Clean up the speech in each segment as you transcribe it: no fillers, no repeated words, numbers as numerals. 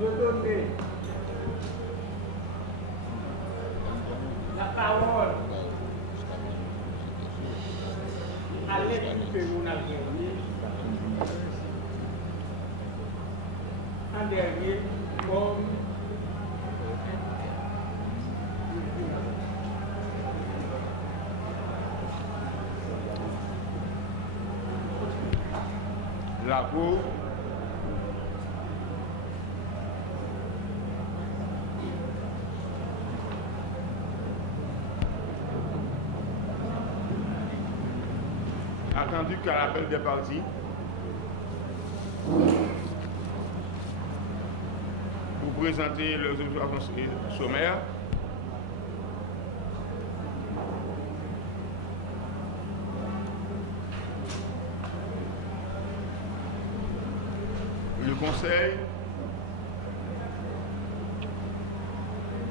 de donner la parole à l'équipe Mounalguerrier en dernier comme la Cour attendu qu'à l'appel des partis, pour présenter leurs observations sommaires, le Conseil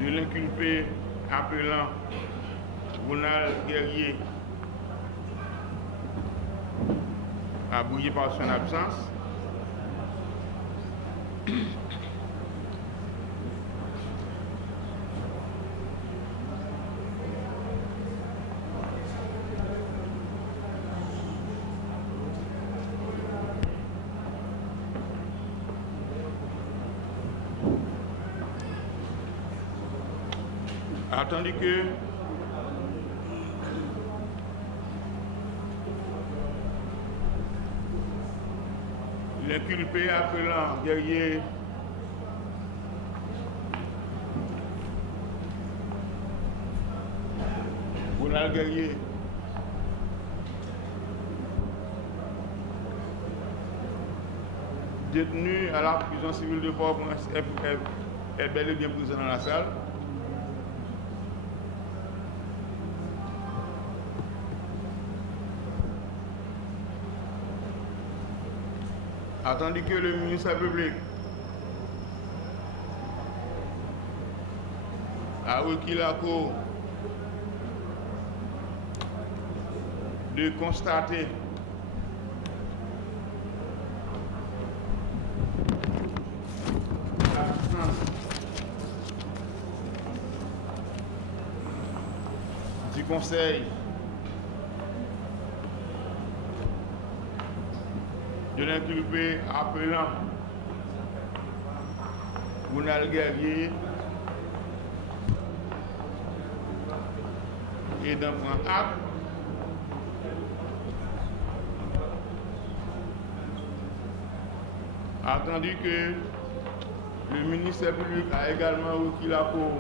de l'inculpé appelant Ronald Guerrier a brillé par son absence. Attendu que l'inculpé appelant Guerrier Ronald Guerrier détenu à la prison civile de Port-au-Prince est bel et bien présent dans la salle. Attendu que le ministère public a requis la Cour de constater l'absence du Conseil de l'inculpé appelant Ronald Guerrier et d'en prendre acte. Attendu que le ministère public a également requis la Cour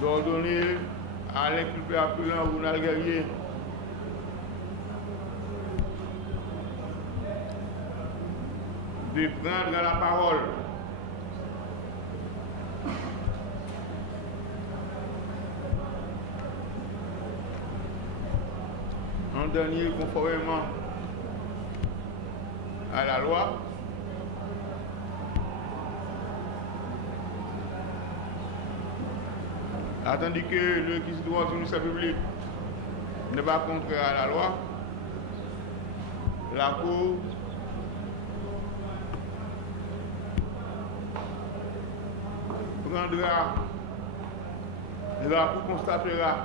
d'ordonner à l'inculpé appelant Ronald Guerrier de prendre la parole en dernier conformément à la loi. Attendu que le droit du ministère public n'est pas contraire à la loi, la Cour prendra, la Cour constatera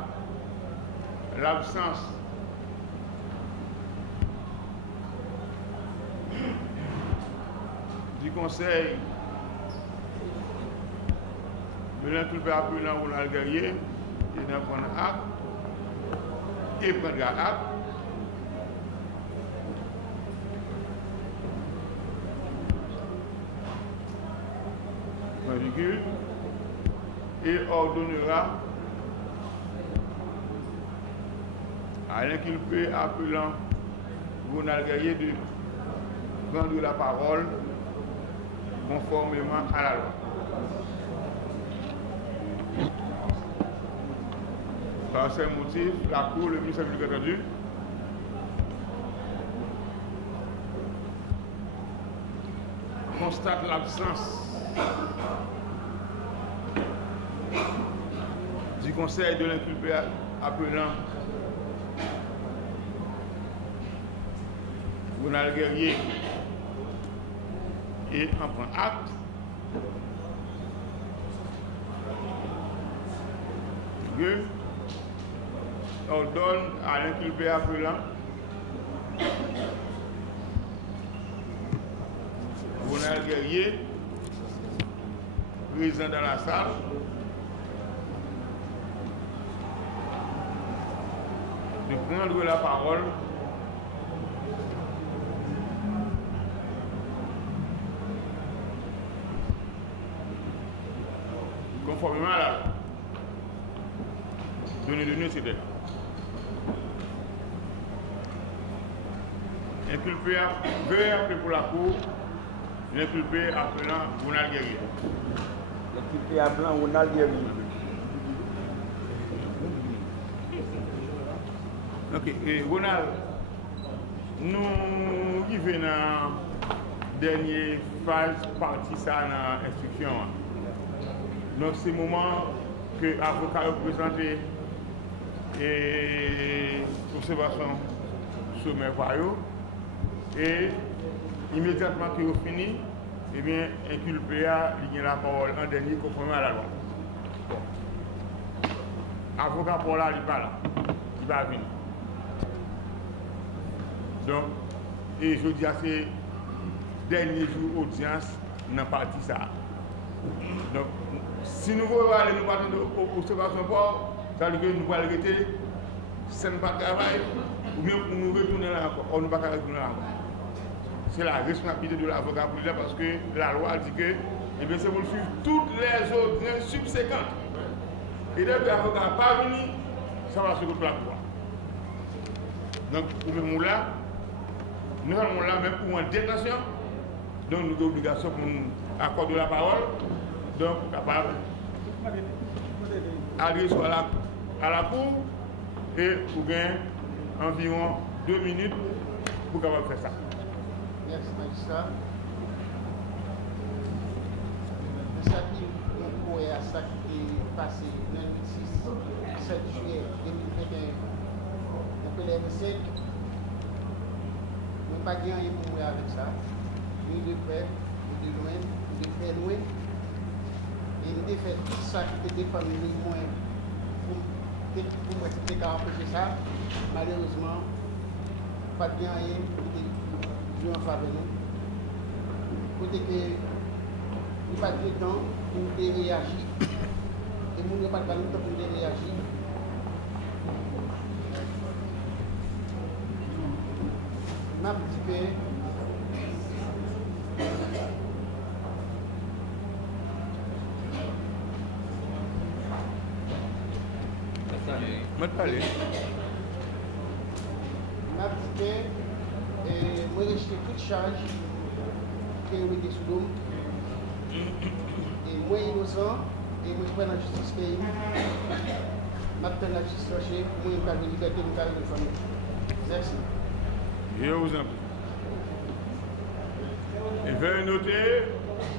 l'absence du Conseil de l'inculpé appelant Ronald Guerrier et d'en prendre acte et prendra acte. Et ordonnera à l'inculpé appelant Ronald Guerrier prendre la parole conformément à la loi. Par ces motifs, la Cour, le ministère public entendu, constate l'absence du conseil de l'inculpé appelant Ronald Guerrier et en prend acte. Que ordonne à l'inculpé appelant Ronald Guerrier, présent dans la salle, de prendre la parole conformément à la loi. Donnez-le-nous, c'était là. Inculpé veut appeler pour la cour l'inculpé appelant Ronald Guerrier. L'inculpé appelant Ronald Guerrier. Ok, et Ronald, nous qui venons dans la dernière phase partie ça dans l'instruction. Donc c'est le moment que l'avocat représenté et observation sommaire par eux. Et immédiatement qu'il est fini, eh bien, inculpé a la parole en dernier conformément à la loi. Bon. Avocat pour là, il n'est pas là. Il va venir. Donc, et je dis à ces derniers jours d'audience, dans la partie ça. Donc, si nous voulons aller nous parler d'observation pour, ça veut dire que nous allons arrêter, ce n'est pas de travail, ou bien nous retourner là encore, on ne va pas retourner là encore. C'est la responsabilité de l'avocat pour dire parce que la loi dit que eh bien, c'est pour suivre toutes les audiences subséquentes. Et dès que l'avocat n'est pas venu, ça va se retrouver la loi. Donc, pour nous là, nous sommes là même pour une détention. Donc, nous avons l'obligation pour nous accorder la parole. Donc, capable d'aller à la cour et pour gagner environ 2 minutes pour capable faire ça. Merci, magistrat. Le samedi, on pourrait à ça qui est passé le 7 juillet 2021. On peut les recettes. On n'a pas gagné pour mourir avec ça. Nous de près, nous de loin, nous de très loin. Et nous avons fait tout ça qui était comme nous moins pour moi, c'était qu'à empêcher ça. Malheureusement, pas de gagner. En faveur de nous. Côté que nous pas de temps pour nous réagir. Et nous n'avons pas de temps pour nous réagir. Je dis que moi, j'ai jeté toute charge qui est remise sous l'homme. Et moi, innocent, et moi, je prends la justice pays. Je prends la justice cherchée, moi, je parle de liberté, je parle de famille. Merci. Je vous en prie. Et veuillez noter,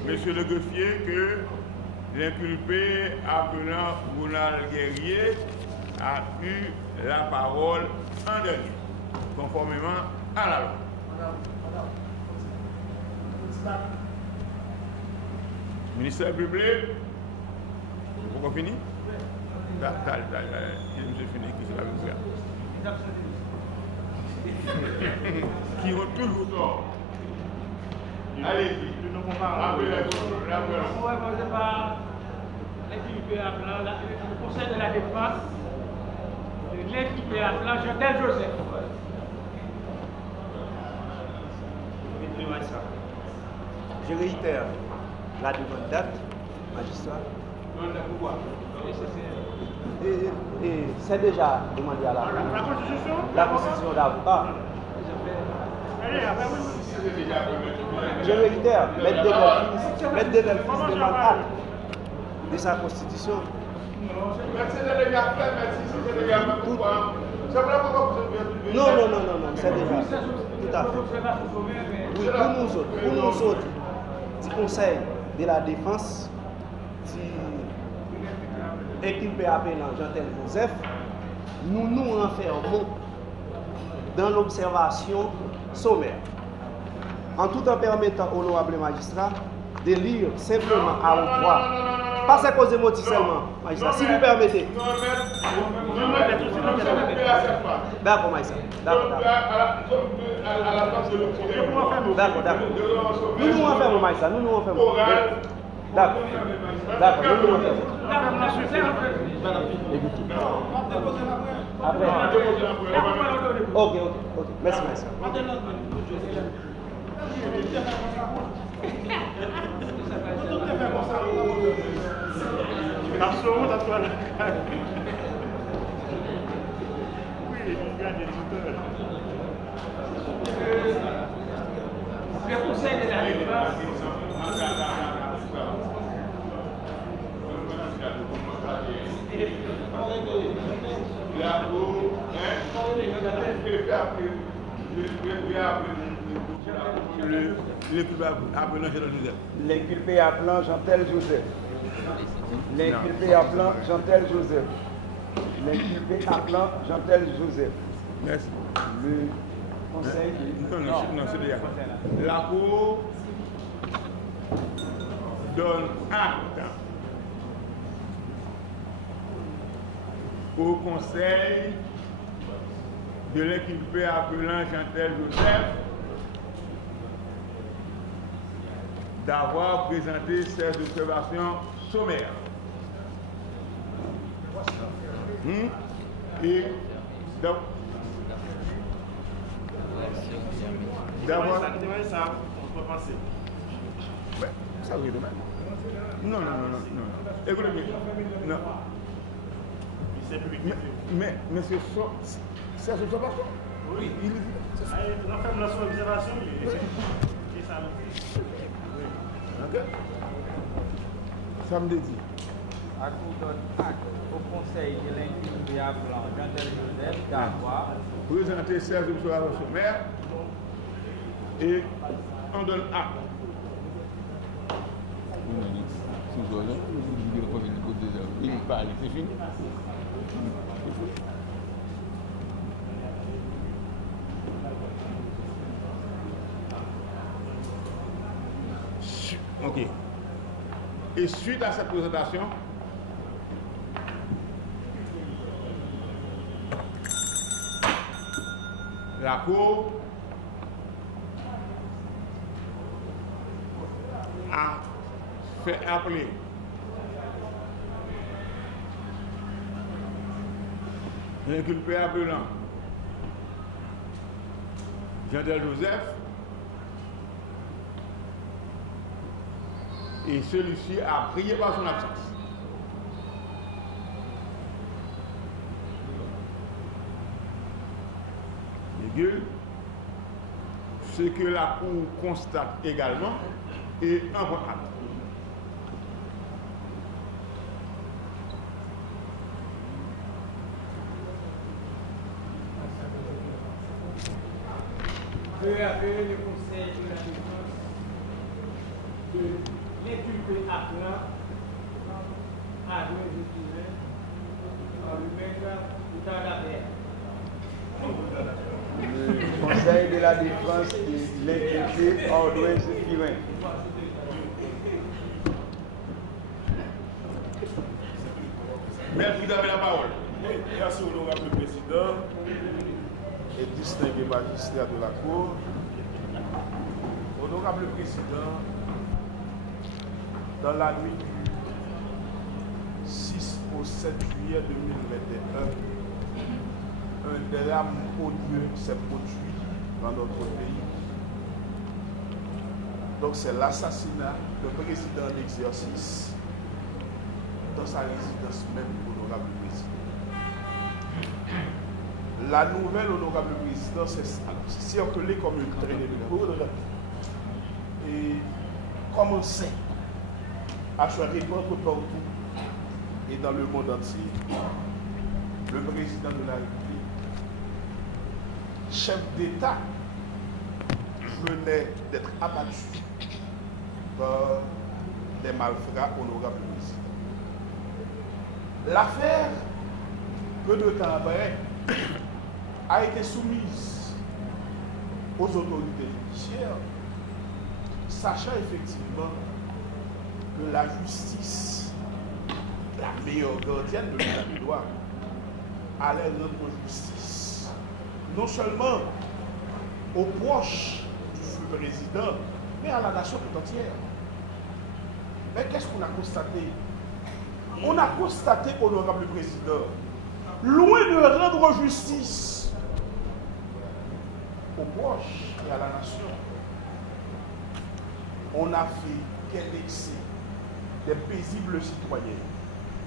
monsieur le greffier, que l'inculpé appelant Ronald Guerrier a eu la parole en dernier, conformément à la loi. Ministère public, pourquoi fini? Monsieur fini, qui c'est la même qui ont toujours tort. Allez-y, nous ne pouvons pas rappeler la le conseil de la défense de l'inculpé appelant Jotel Joseph. Je réitère la demande date, magistrat. Et c'est déjà demandé à la Constitution. la Constitution d'avocat. Allez, après, oui. Je réitère, Maître Delfils demande acte de sa constitution. Non, c'est déjà tout à fait. Oui, pour nous autres, du Conseil de la Défense, équipé appelant Jean-Tel Joseph, nous nous renfermons dans l'observation sommaire. En tout en permettant au honorable magistrat de lire simplement à haute voix, pas sa cause de motif seulement, magistrat, si vous permettez. D'accord, magistrat. D'accord. Nous nous renfermons, magistrat, nous nous renfermons. D'accord. D'accord, nous nous renfermons. Après. Ok. Merci, magistrat. Absolument, oui, il y a des tuteurs. Le Conseil de la Défense. L'inculpé appelant Jean-Tel Joseph. L'inculpé appelant Jean-Tel Joseph. L'inculpé appelant Jean-Tel Joseph. Merci. Le conseil. Non, c'est déjà. La Cour donne acte au Conseil de l'inculpé appelant Jean-Tel Joseph d'avoir présenté ses observations sommaires. Et donc, d'avoir... Ça, on peut penser. Ouais, ça oui, demain. Non. Écoutez bien. Non. Mais c'est ça, c'est observation. Oui. On fait la son observation. Et ça Ok. Samedi. À coup donne acte au Conseil de l'inculpé appelant Jean-Tel Joseph d'avoir présenter ses observations sommaires et on donne acte. Il parle, c'est fini. Ok. Et suite à cette présentation, la Cour a fait appeler l'inculpé appelant Jean-Tel Joseph et celui-ci a brillé par son absence. Ce que la Cour constate également est un point acte. Peu à peu, le Conseil de la Défense de l'inculpé appelant à jouer je dirais, en lui mettre état d'affaire. Le Conseil de la Défense de l'inculpé Ordouin Zéphirin. Maître, vous avez la parole. Merci, honorable président et distingué magistrat de la Cour. Honorable président, dans la nuit du 6 au 7 juillet 2021, un drame odieux s'est produit dans notre pays. Donc c'est l'assassinat du président en exercice dans sa résidence même, honorable président. La nouvelle, honorable président, c'est circulé comme une traînée de poudre commencé à se répandre partout et dans le monde entier. Le président de la République, chef d'État, venait d'être abattu par des malfrats honorables présidents. L'affaire, peu de temps après, a été soumise aux autorités judiciaires, sachant effectivement que la justice, la meilleure gardienne de l'état de droit, allait rendre justice non seulement aux proches du feu président, mais à la nation tout entière. Mais qu'est-ce qu'on a constaté? On a constaté, honorable président, loin de rendre justice aux proches et à la nation, on a fait qu'indexer des paisibles citoyens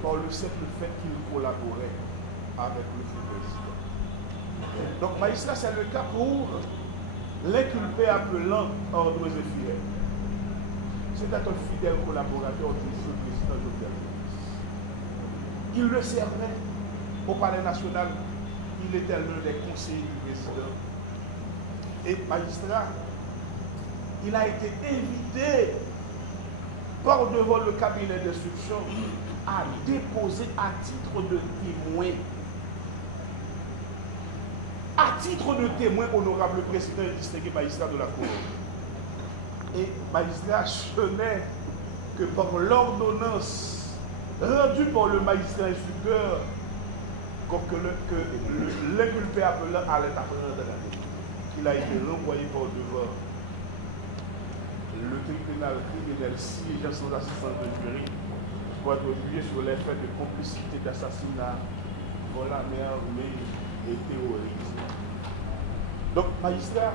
par le simple fait qu'ils collaboraient avec le feu président. Donc, magistrat, c'est le cas pour l'inculpé appelant André Zéphirin. C'était un fidèle collaborateur du feu président Jovenel Moïse. Il le servait au Palais national. Il était l'un des conseillers du président. Et magistrat, il a été invité par devant le cabinet d'instruction à déposer à titre de témoin. À titre de témoin, honorable président et distingué magistrat de la Cour. Et magistrat, ce n'est que par l'ordonnance rendue par le magistrat instructeur que l'inculpé appelant allait apprendre qu'il a été renvoyé par devant le tribunal criminel siégeant sans assistance de jury pour être jugé sur les faits de complicité d'assassinat, vol à mer, et terrorisme. Donc, magistrat,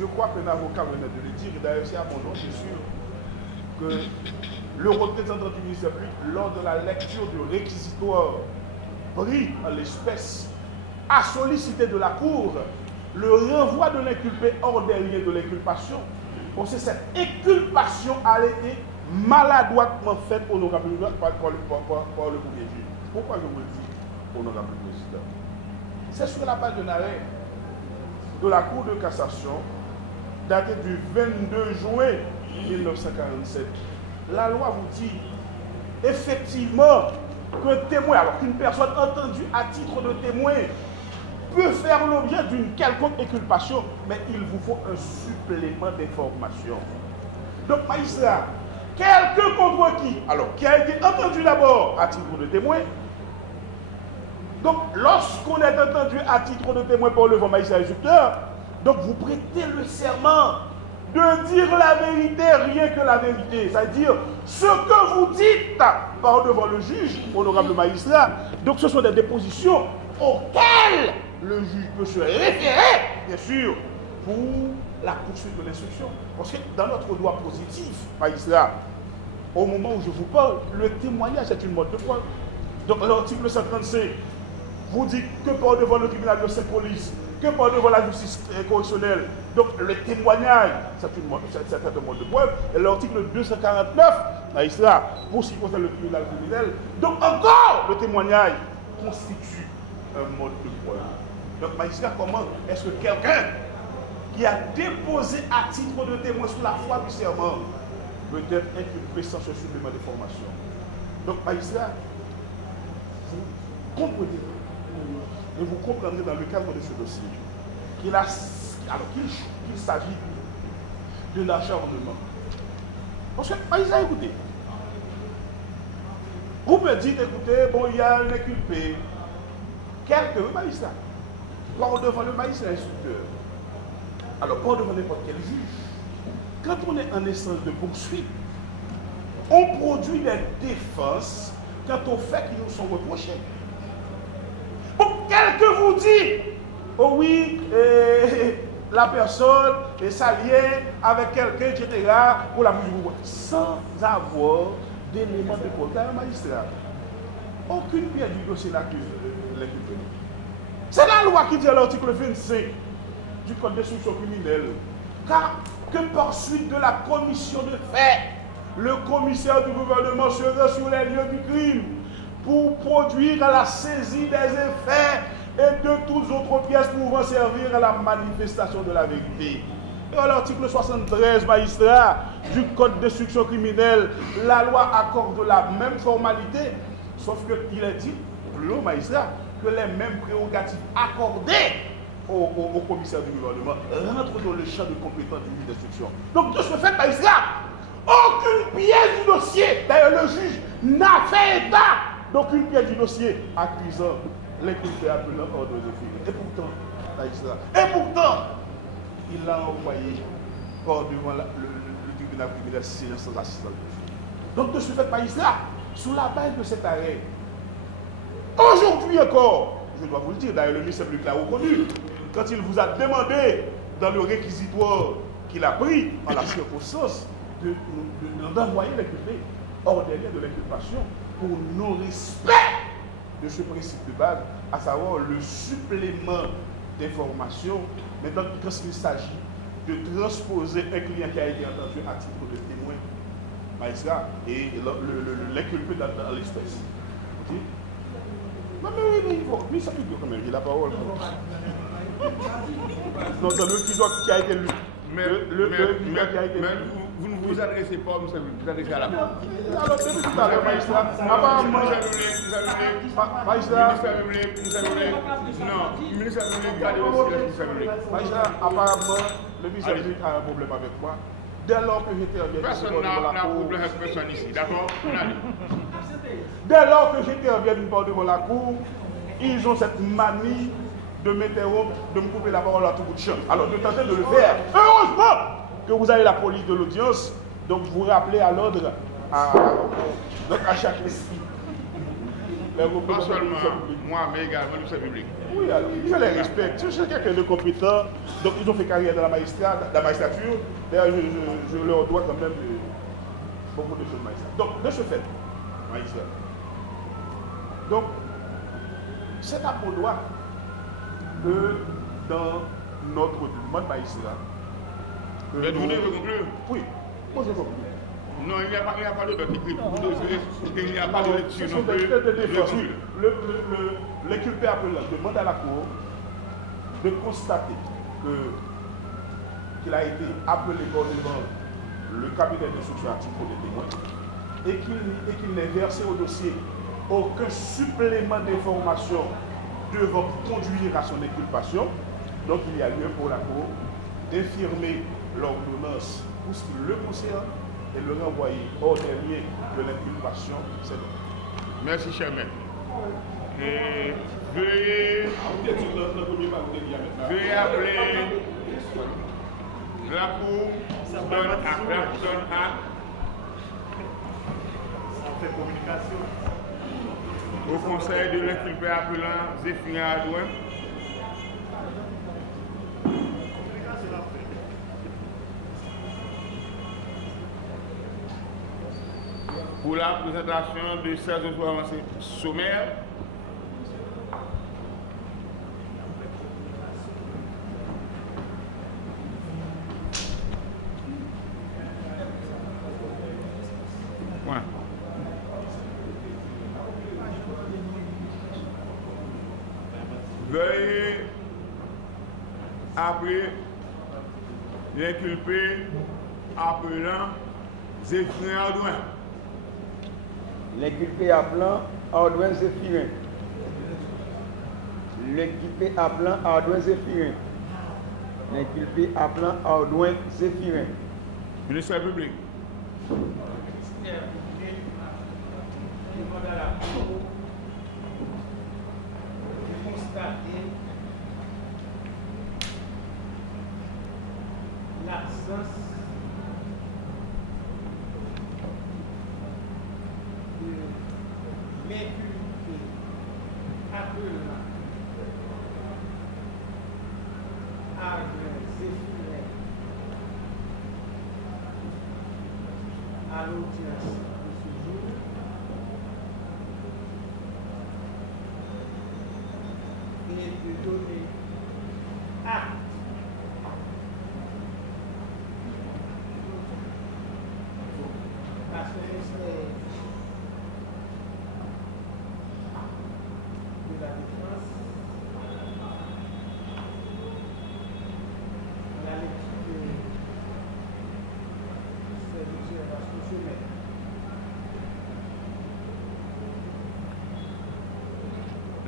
je crois que l'avocat venait de le dire, et d'ailleurs c'est à mon nom, je suis sûr, que le représentant du ministère public, lors de la lecture du réquisitoire pris en l'espèce, a sollicité de la Cour le renvoi de l'inculpé hors des liens de l'inculpation, parce que cette inculpation a été maladroitement faite honorablement par le premier juge. Pourquoi je vous le dis, honorable président? C'est sur la base d'un arrêt de la Cour de cassation daté du 22 juin 1947. La loi vous dit effectivement qu'un témoin, alors qu'une personne entendue à titre de témoin peut faire l'objet d'une quelconque inculpation, mais il vous faut un supplément d'information. Donc, magistrat, quelqu'un contre qui, alors qui a été entendu d'abord à titre de témoin, donc lorsqu'on est entendu à titre de témoin par le devant magistrat instructeur, donc vous prêtez le serment de dire la vérité, rien que la vérité, c'est-à-dire ce que vous dites par devant le juge, honorable magistrat. Donc ce sont des dépositions auxquelles le juge peut se référer, bien sûr, pour la poursuite de l'instruction. Parce que dans notre droit positif, magistrat, au moment où je vous parle, le témoignage est une mode de preuve. Donc l'article 135 vous dit que par devant le tribunal de Saint-Police, que par devant la justice correctionnelle, donc le témoignage, c'est un mode de preuve. Et l'article 249, magistrat, pour ce qui concerne le tribunal criminel, donc encore le témoignage constitue un mode de preuve. Donc, magistrat, comment est-ce que quelqu'un qui a déposé à titre de témoin sous la foi du serment peut être inculpé sans ce supplément d'information? Donc, magistrat, vous comprenez, et vous comprendrez dans le cadre de ce dossier qu'il s'agit d'un acharnement. Parce que, magistrat, écoutez, vous me dites, écoutez, bon, il y a un inculpé, quelques magistrats, par devant le magistrat instructeur, alors pas devant n'importe quel juge. Quand on est en instance de poursuite, on produit des défenses quant aux faits qui nous sont reprochés. Bon, quelqu'un vous dit, oh oui, la personne est s'alliée avec quelqu'un, etc., pour la plus du pouvoir, sans avoir d'éléments de preuve. Un magistrat, aucune pierre du dossier n'accuse l'inculpé. C'est la loi qui dit à l'article 25 du Code d'instruction criminelle Car que par suite de la commission de faits, le commissaire du gouvernement sera sur les lieux du crime pour produire à la saisie des effets et de toutes autres pièces pouvant servir à la manifestation de la vérité. Et à l'article 73, magistrat, du Code d'instruction criminelle, la loi accorde la même formalité, sauf qu'il est dit, plus haut, magistrat, que les mêmes prérogatives accordées au commissaire du gouvernement rentrent dans le champ de compétence du juge d'instruction. Donc, de ce fait, magistrat, aucune pièce du dossier, d'ailleurs le juge n'a fait état d'aucune pièce du dossier accusant l'inculpé appelant ordre de fait. Et pourtant, il l'a envoyé hors devant le tribunal criminel sans assistance. Donc, de ce fait, magistrat, sous la base de cet arrêt, aujourd'hui encore, je dois vous le dire, d'ailleurs le ministre public l'a reconnu, quand il vous a demandé dans le réquisitoire qu'il a pris en la circonstance d'envoyer l'inculpé hors des liens de l'inculpation pour non-respect de ce principe de base, à savoir le supplément d'information. Maintenant, quand il s'agit de transposer un client qui a été entendu à titre de témoin, magistrat, et l'inculpé dans l'espèce. Non, mais oui, mais il faut. Mais ça peut dire quand même, il a la parole. Non, dans le qui a été lu. Mais vous ne vous adressez pas au ministère, vous adressez à la cour. Alors, c'est tout à l'heure, magistrat. Apparemment, magistrat. Non, ministère public, gardez aussi le ministère public. Magistrat, apparemment, le ministère public a un problème avec moi. Dès lors que j'interviens, personne n'a problème avec personne ici, d'accord? Dès lors que j'interviens devant la cour, ils ont cette manie de m'interrompre, de me couper la parole à tout bout de champ. Alors, je tentais de le faire. Heureusement que vous avez la police de l'audience, donc vous rappelez à l'ordre à chaque esprit. Pas seulement moi, mais également le service public. Oui, alors, je les respecte. Je suis quelqu'un de compétent, donc ils ont fait carrière dans la magistrature. D'ailleurs, je leur dois quand même beaucoup de choses magistrat. Donc, de ce fait, magistrat. Donc, c'est à mon droit que dans notre demande magistrat. Mais vous devez conclure? Oui, moi je conclure. Non, il n'y a pas de lecture. Il n'y a pas de lecture non plus. L'inculpé appelant demande à la cour de constater qu'il a été appelé devant le cabinet d'instruction à titre de témoin et qu'il n'ait versé au dossier aucun supplément d'information devant conduire à son inculpation. Donc il y a lieu pour la cour d'infirmer l'ordonnance pour ce qui le concerne et le renvoyer hors des liens de l'inculpation. Merci, cher maître. Et veuillez appeler la cour donne acte au conseil de l'inculpé appelant Zéphirin Adouin pour la présentation de 16 autres avancées sommaires. Point. Veuillez appeler l'inculpé appelant Zéphirin Adouin. L'inculpé appelant Ardouin Zéphirin. L'inculpé appelant Ardouin Zéphirin. L'inculpé appelant Ardouin Zéphirin. Ministère public. Ministère public demande à la cour de constater l'absence de l'inculpé appelant Ardouin Zéphirin à l'audience de ce jour et de donner acte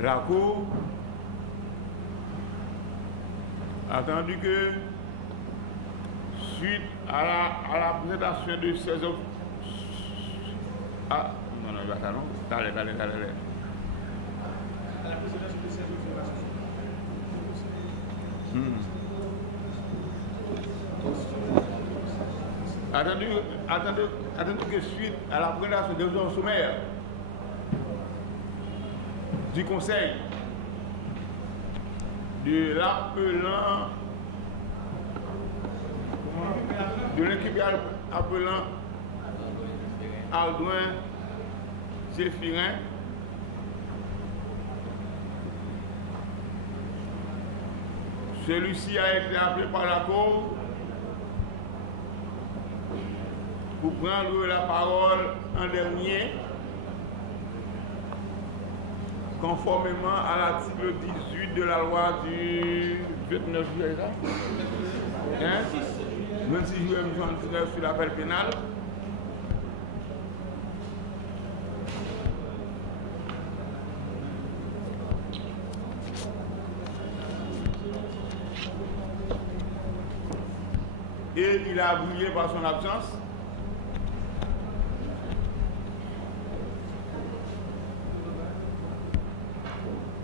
La Cour, attendu que, suite à la présentation de ces offres, non, il va ça, non? Allez. À la présentation de ces observations. Attendu que suite à la présentation des ordres sommaires du Conseil de l'appelant de l'équipe appelant Aldouin Zéphirin, celui-ci a été appelé par la Cour pour prendre la parole en dernier, conformément à l'article 18 de la loi du 29 juillet, 26 juillet 1979 sur l'appel pénal. Et il a brillé par son absence.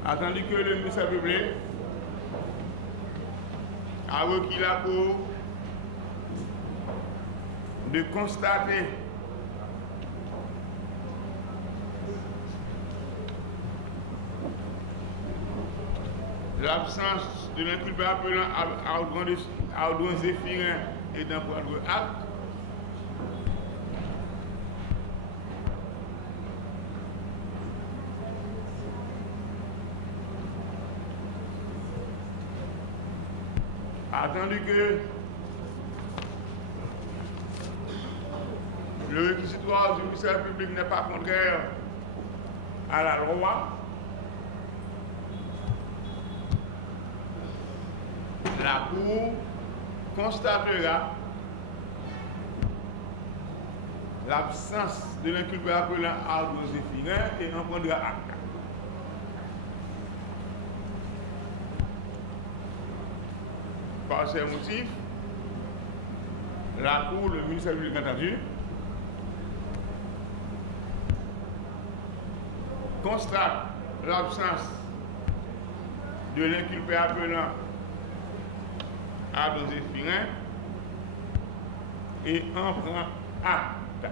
Attendu que le ministère public a requis la Cour de constater l'absence de l'inculpé appelant Aldouin Zéphirin et d'un prendre acte. Attendu que le réquisitoire du ministère public n'est pas contraire à la loi, la Cour constatera l'absence de l'inculpé appelant Aldouin Zéphirin et en prendra acte. Par ces motifs, la Cour, le ministère public entendu, constate l'absence de l'inculpé appelant Aldouin Zéphirin et en prend acte.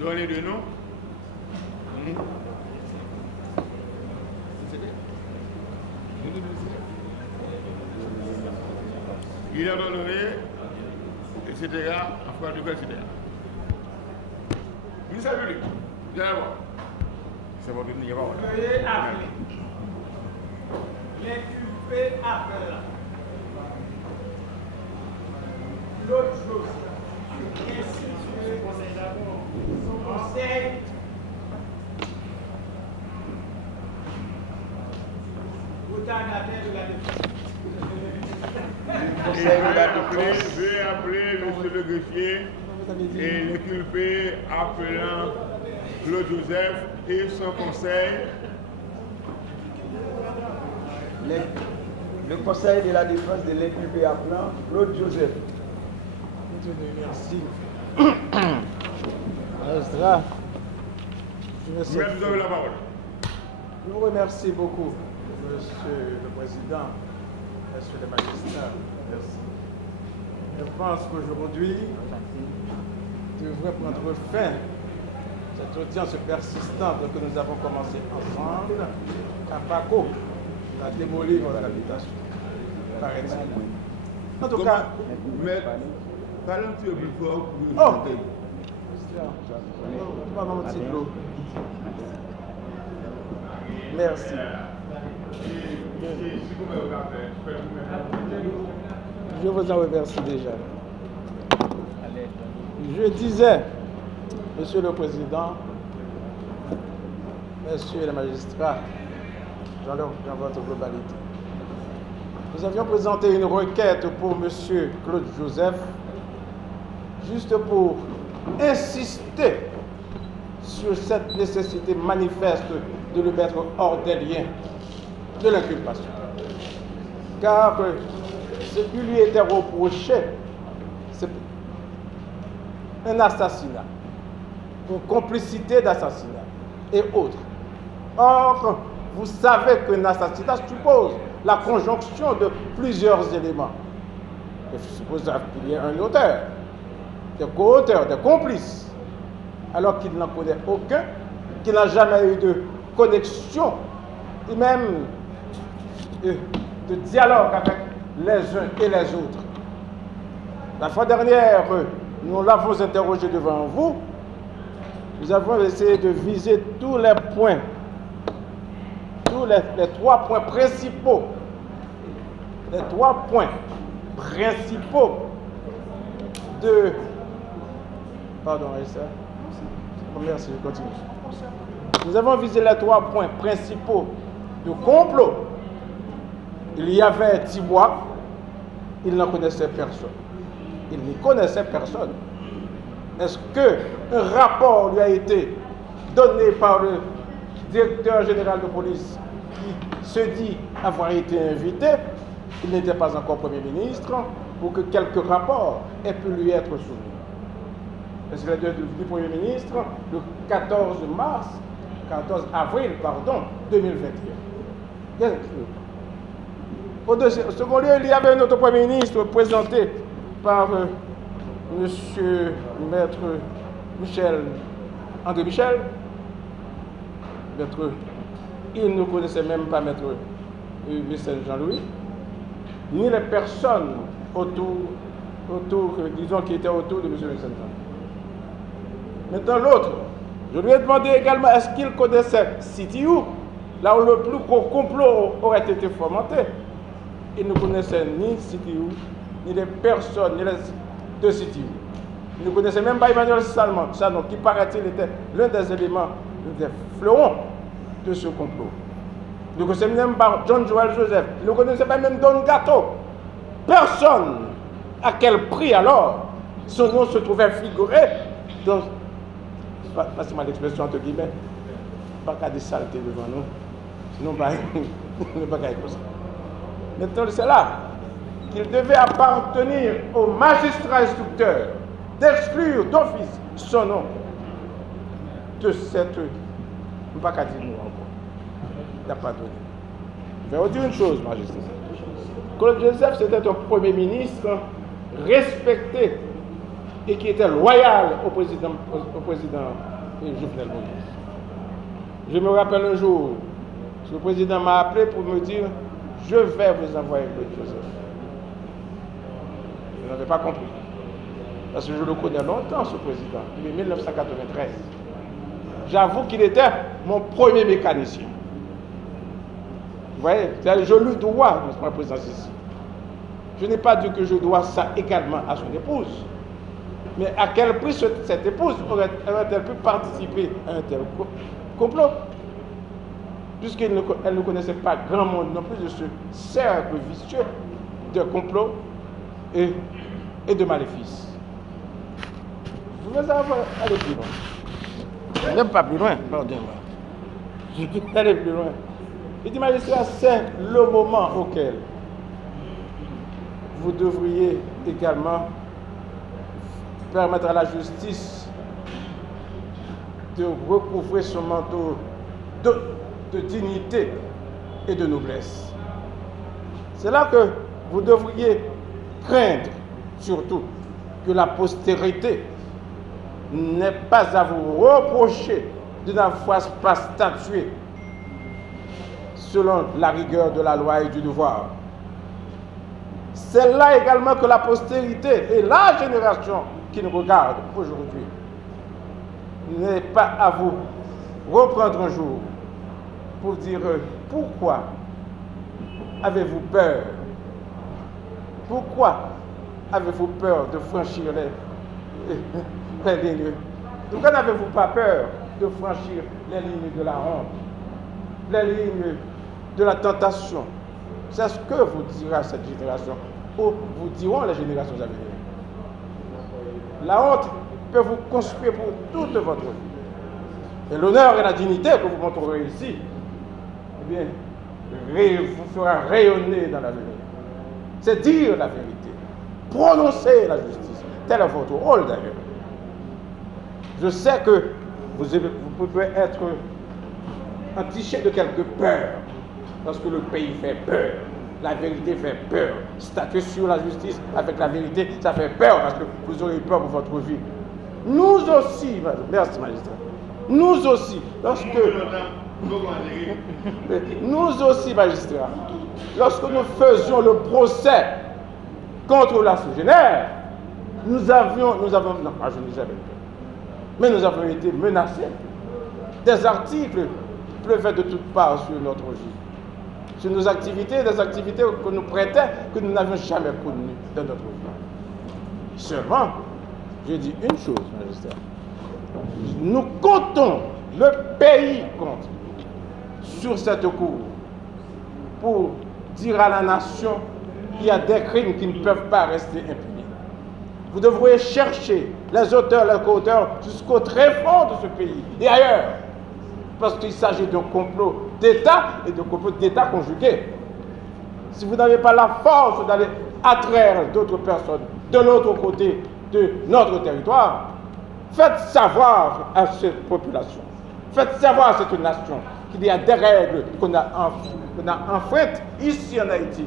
Donnez de nom. Il a donné, etc., en foi du président. Ministère public, vous allez voir. C'est votre opinion. Veuillez appeler. L'inculpé appelant l'autre chose, ainsi que son conseil retardataire de la défense. Conseil de la défense. Veuillez appeler monsieur le greffier et l'inculpé appelant Claude Joseph et son conseil. Le conseil de la défense de l'inculpé appelant Claude Joseph. Merci. Magistrat, Vous avez la parole. je vous remercie beaucoup, Monsieur le Président, Monsieur le Magistrat. Merci. Je pense qu'aujourd'hui, devrait prendre fin cette audience persistante que nous avons commencé ensemble à Paco, à démolir votre habitation. Paraît-il. En tout cas, Mais, parlez un petit peu plus fort pour nous Oh. chanter. pas mon petit lot. Merci. Je vous en remercie déjà. Je disais, Monsieur le Président, Messieurs les magistrats, dans votre globalité, nous avions présenté une requête pour Monsieur Claude Joseph, juste pour insister sur cette nécessité manifeste de le mettre hors des liens de l'inculpation. Car ce qui lui était reproché, c'est un assassinat, une complicité d'assassinat et autres. Or, vous savez qu'un assassinat suppose la conjonction de plusieurs éléments. Il suppose qu'il y ait un auteur, des co-auteurs, des complices, alors qu'il n'en connaît aucun, qu'il n'a jamais eu de connexion, et même de dialogue avec les uns et les autres. La fois dernière, nous l'avons interrogé devant vous, nous avons essayé de viser tous les points, les 3 points principaux, les 3 points principaux de... Pardon, Aïssa. Merci, je continue. Nous avons visé les 3 points principaux de complot. Il y avait Thibois, il n'en connaissait personne. Il n'y connaissait personne. Est-ce qu'un rapport lui a été donné par le directeur général de police qui se dit avoir été invité, il n'était pas encore Premier ministre, pour que quelques rapports aient pu lui être soumis? Est-ce qu'il est devenu Premier ministre le 14 avril 2021? Au second lieu, il y avait un autre Premier ministre présenté par Monsieur Maître André Michel. Il ne connaissait même pas Maître Michel Jean-Louis, ni les personnes disons, qui étaient autour de M. Vincent. Maintenant, l'autre, je lui ai demandé également est-ce qu'il connaissait CTU, là où le plus gros complot aurait été fomenté. Il ne connaissait ni CTU, ni les personnes, ni les de CTU. Il ne connaissait même pas Emmanuel Salmon, qui paraît-il était l'un des éléments, des fleurons de ce complot. Il ne connaissait même pas John Joel Joseph. Il ne connaissait pas même Don Gato. Personne. À quel prix alors son nom se trouvait figuré dans, passez-moi l'expression entre guillemets, pas qu'à des saletés devant nous, sinon pas comme ça. Maintenant, c'est là qu'il devait appartenir au magistrat instructeur d'exclure d'office son nom de cette... Pas qu'à dire nous encore. Il n'a pas donné. Je vais vous dire une chose, magistrat. Claude Joseph, c'était un Premier ministre respecté et qui était loyal au président Jovenel Moïse. Je me rappelle un jour, le président m'a appelé pour me dire « Je vais vous envoyer Claude Joseph ». Je n'avais pas compris. Parce que je le connais longtemps, ce président, depuis 1993. J'avoue qu'il était mon premier mécanicien. Vous voyez, je lui dois ma présence ici. Je n'ai pas dit que je dois ça également à son épouse. Mais à quel prix cette épouse aurait-elle pu participer à un tel complot? Puisqu'elle ne connaissait pas grand monde non plus de ce cercle vicieux de complot et de maléfices. Je vais aller plus loin. Je n'aime pas plus loin, pardonnez-moi. Je vais aller plus loin. Il dit, magistrat, c'est le moment auquel vous devriez également permettre à la justice de recouvrer son manteau de dignité et de noblesse. C'est là que vous devriez craindre surtout que la postérité n'ait pas à vous reprocher de n'avoir pas statué selon la rigueur de la loi et du devoir. C'est là également que la postérité et la génération qui nous regarde aujourd'hui n'est pas à vous reprendre un jour pour dire pourquoi avez-vous peur? Pourquoi avez-vous peur de franchir les lignes? Pourquoi n'avez-vous pas peur de franchir les lignes de la honte, les lignes de la tentation? C'est ce que vous dira cette génération, ou vous diront les générations à venir. La honte peut vous construire pour toute votre vie. Et l'honneur et la dignité que vous montrerez ici, eh bien, vous fera rayonner dans la vérité. C'est dire la vérité, prononcer la justice. Tel est votre rôle d'ailleurs. Je sais que vous pouvez être entiché de quelque peur, parce que le pays fait peur, la vérité fait peur. Statuer sur la justice avec la vérité, ça fait peur, parce que vous aurez peur pour votre vie. Nous aussi, merci magistrat, nous aussi, nous aussi, magistrats, lorsque nous faisions le procès contre la Sogénère, nous avions, non, pas je nous avais peur, mais nous avons été menacés. Des articles pleuvaient de toutes parts sur notre vie, sur nos activités, des activités que nous prêtaient, que nous n'avions jamais connues dans notre vie. Seulement, je dis une chose, magistrat, nous comptons, le pays compte sur cette cour pour dire à la nation qu'il y a des crimes qui ne peuvent pas rester impunis. Vous devrez chercher les auteurs, les co-auteurs jusqu'au tréfonds de ce pays et ailleurs, parce qu'il s'agit d'un complot d'État et de complot d'État conjugué. Si vous n'avez pas la force d'aller attraire d'autres personnes de l'autre côté de notre territoire, faites savoir à cette population, faites savoir à cette nation qu'il y a des règles qu'on a enfreintes ici en Haïti,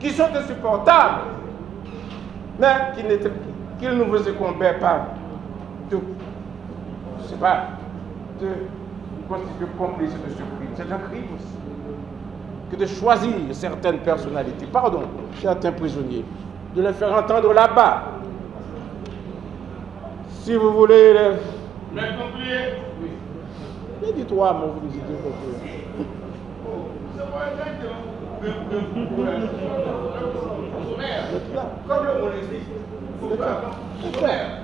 qui sont insupportables, mais qu'il ne vous incombait pas de, je sais pas, de constituer complice de ce crime. C'est un crime aussi. Que de choisir certaines personnalités, pardon, certains prisonniers, de les faire entendre là-bas. Si vous voulez... Mais concluez. Oui. Mais dis-toi, mon vous dites concluez. Comme le mot dit,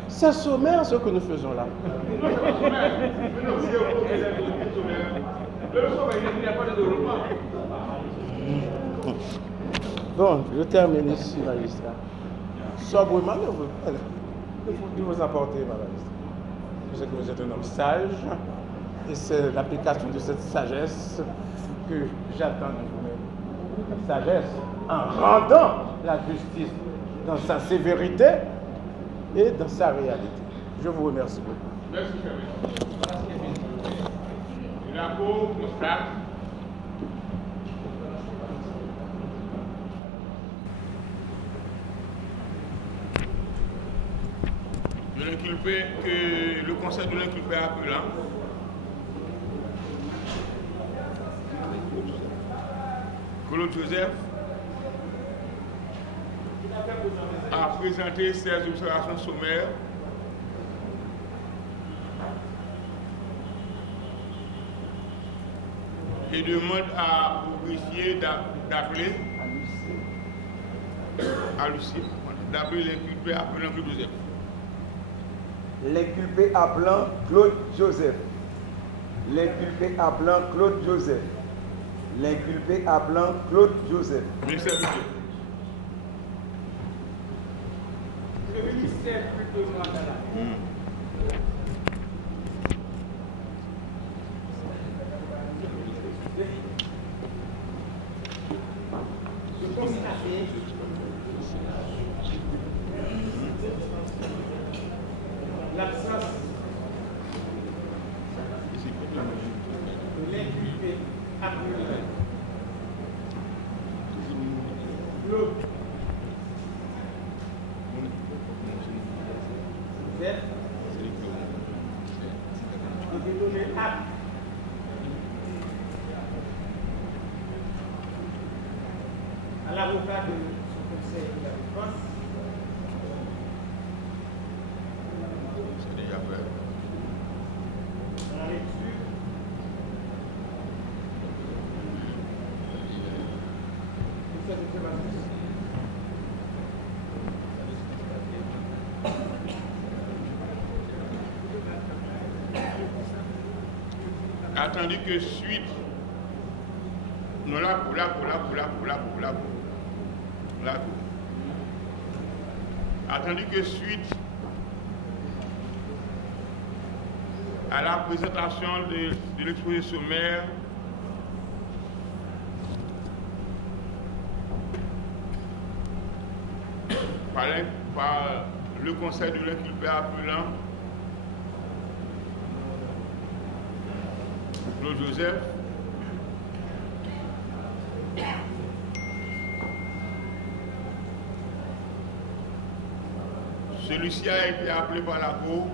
c'est sommaire ce que nous faisons là. Bon, je termine ici, magistrat. Sobrement, de vous apporter, ma magistrat. Je sais que vous êtes un homme sage, et c'est l'application de cette sagesse que j'attends de vous-même. La sagesse en rendant la justice dans sa sévérité et dans sa réalité. Je vous remercie beaucoup. Merci, la cour constate de l'inculpé que le conseil de l'inculpé appelant Claude Joseph a présenté ses observations sommaires et demande au greffier d'appeler l'inculpé appelant Claude Joseph. L'inculpé appelant Claude Joseph. L'inculpé appelant Claude Joseph. L'inculpé appelant Claude Joseph. Ministère public. Le ministère plutôt mandat. Je constate l'absence de l'inculpé appelé Claude Joseph de donner acte à l'avocat de son conseil de la défense dans la lecture de cette observation. Attendu que suite, non là pour attendu que suite à la présentation de l'exposé sommaire par le conseil de l'inculpé appelant Claude Joseph, celui-ci a été appelé par la Cour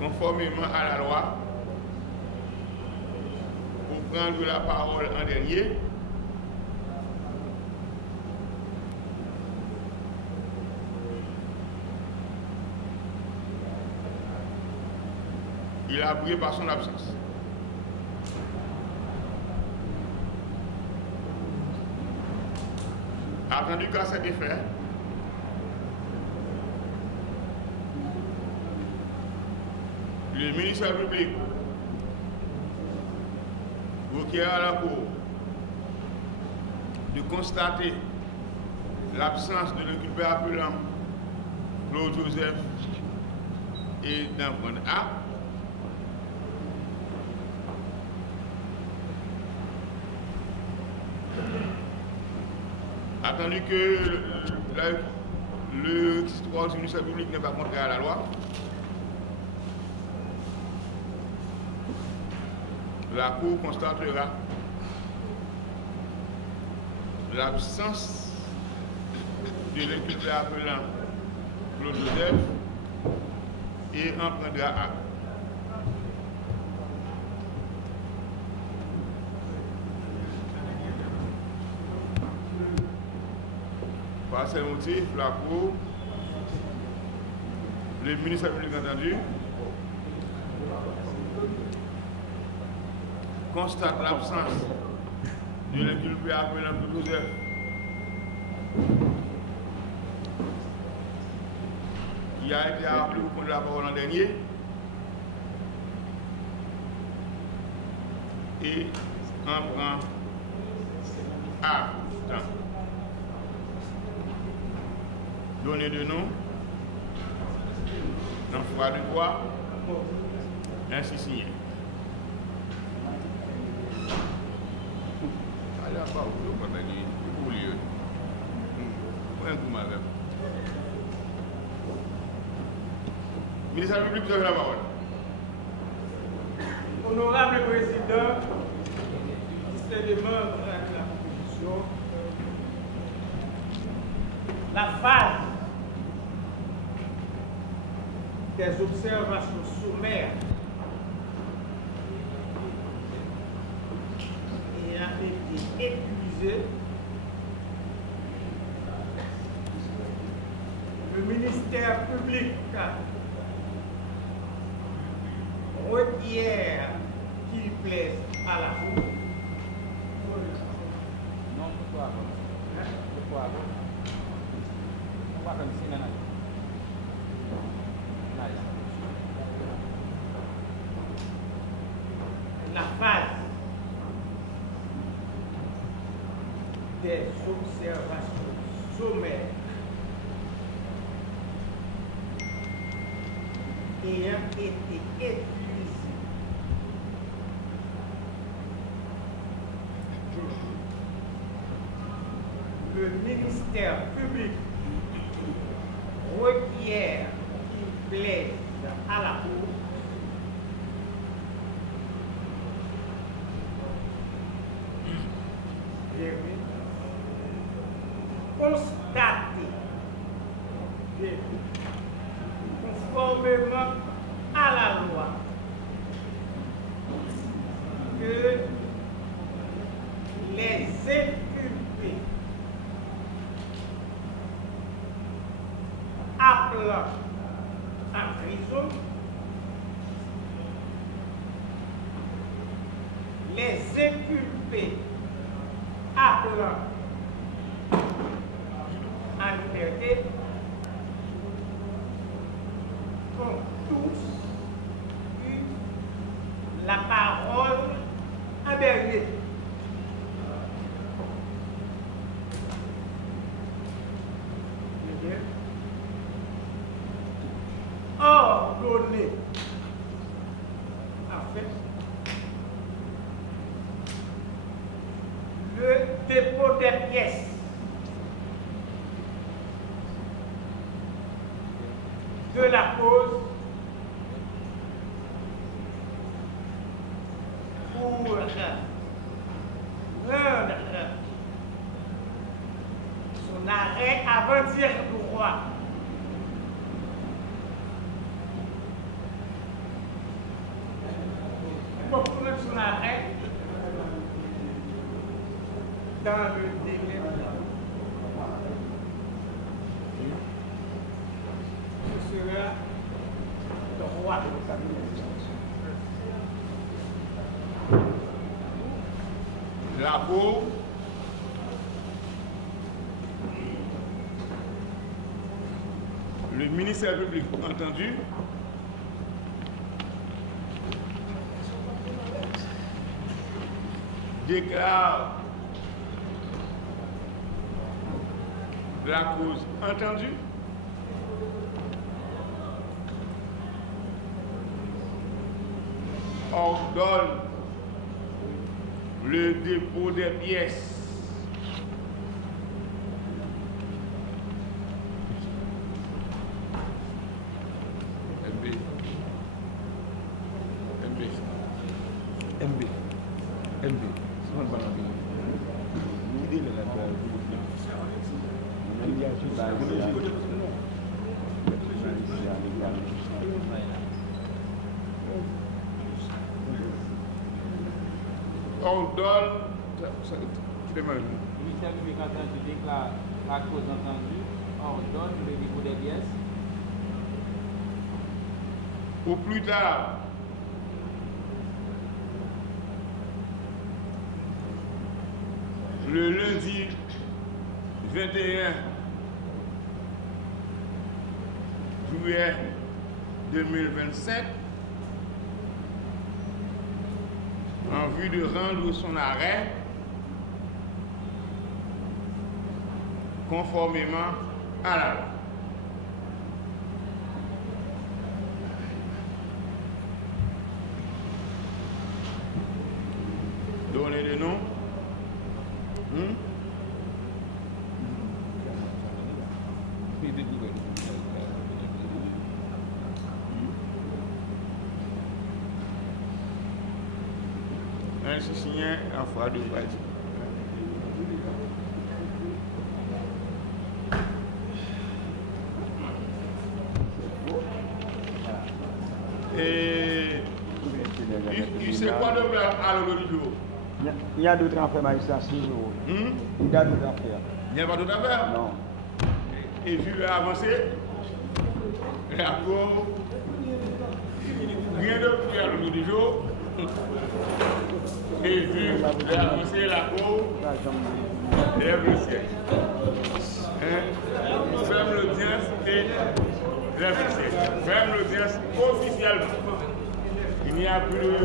conformément à la loi pour prendre la parole en dernier. Il a brillé par son absence. Attendu qu'à cet effet, le ministère public requiert à la Cour de constater l'absence de l'inculpé appelant Claude Joseph et d'en prendre acte. Attendu que le citoyen du ministère public n'est pas contraire à la loi, la Cour constatera l'absence de l'inculpé appelant Claude Joseph et en prendra acte. Par ces motifs, la Cour, le ministère public entendu, constate l'absence de l'inculpé appelant Claude Joseph qui a été appelé pour prendre la parole en dernier et en prend acte. Donner de nom, en foi de quoi, ainsi signé. Allez, à part vous, quand on dit, pour lieu. Pour un coup malade. Ministère public, vous avez la parole. Honorable Président, distingués membres de la Constitution, la phase des observations sommaires ayant été épuisées, le ministère public requiert qu'il plaise à la Cour. Non, pourquoi? Pourquoi? Pourquoi comme si non? La phase des observations sommaires ayant été épuisées, le ministère public requiert qu'il plaise à la Cour constater conformément à la loi que les inculpés appelant à prison, les inculpés appelant à liberté ont tous eu la parole en dernier. fait, le dépôt des pièces de la cause pour rendre son arrêt avant-hier droit. Pour prendre son arrêt dans le délai. Ce sera droit. La Cour le ministère public entendu déclare la cause entendue ordonne le dépôt des pièces ordonne Le ministère public entendu déclare la cause entendue, ordonne le dépôt des pièces. Au plus tard, le lundi 21 juillet 2025, en vue de rendre son arrêt conformément à la loi. Donnez le nom. Ainsi signé en foi de parti. Et il sait quoi de plan à l'ordre du jour? Il y a d'autres affaires, magistrat, si vous voulez. Il y a d'autres affaires. Il n'y a pas d'autres affaires? Non. Et vu avancer, la Cour, rien de plus à l'ordre du jour. Et vu avancer, la Cour lève le ciel. Ferme l'audience et lève le ciel. Ferme l'audience officiellement. Il n'y a plus de